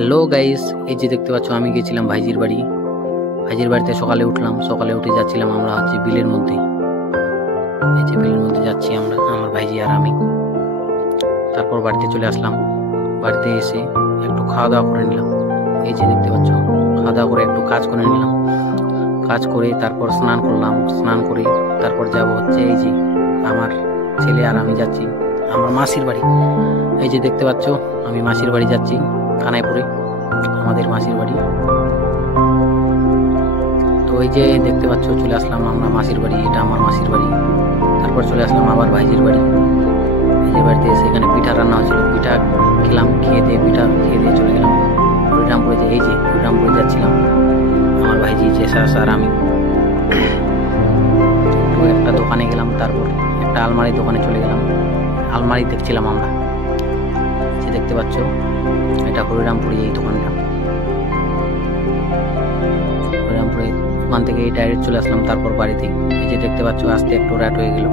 Hello guys, এই যে দেখতে পাচ্ছ আমি গেছিলাম ভাইজির বাড়িতে সকালে উঠলাম। সকালে উঠে যাচ্ছিলাম আমরা বিলের মধ্যে। এই যে বিলের মধ্যে যাচ্ছি আমরা, আমার ভাইজি আর আমি। তারপর বাড়িতে চলে আসলাম। বাড়িতে এসে একটু খাওয়া দাওয়া করে নিলাম। এই যে দেখতে পাচ্ছ, খাওয়া দাওয়া করে একটু কাজ করে নিলাম। কাজ করে তারপর স্নান করলাম। স্নান করে তারপর যাব এই যে আমার ছেলে আর আমি যাচ্ছি আমার মাসির বাড়ি। এই যে দেখতে পাচ্ছ আমি মাসির বাড়ি যাচ্ছি, কানাইপুরে আমাদের মাসির বাড়ি। তো এই যে দেখতে পাচ্ছ চলে আসলাম আমরা মাসির বাড়ি, এটা আমার মাসির বাড়ি। তারপর চলে আসলাম আবার ভাইজির বাড়ি। ভাইজির বাড়িতে এসে এখানে পিঠা রান্না হয়েছিল, পিঠা খেলাম। খেয়ে দিয়ে চলে গেলাম হরিরামপুরে। এই যে হরিরামপুরে যাচ্ছিলাম আমার ভাইজি, জেসাস আর আমি। তো একটা দোকানে গেলাম, তারপর একটা আলমারি দোকানে চলে গেলাম। আলমারি দেখছিলাম আমরা। যে দেখতে পাচ্ছ এটা হরিরামপুরে, এই দোকানটা হরিরামপুরে। ওখান থেকে ডাইরেক্ট চলে আসলাম তারপর বাড়িতে। এই যে দেখতে পাচ্ছ আস্তে একটু রাত হয়ে গেল।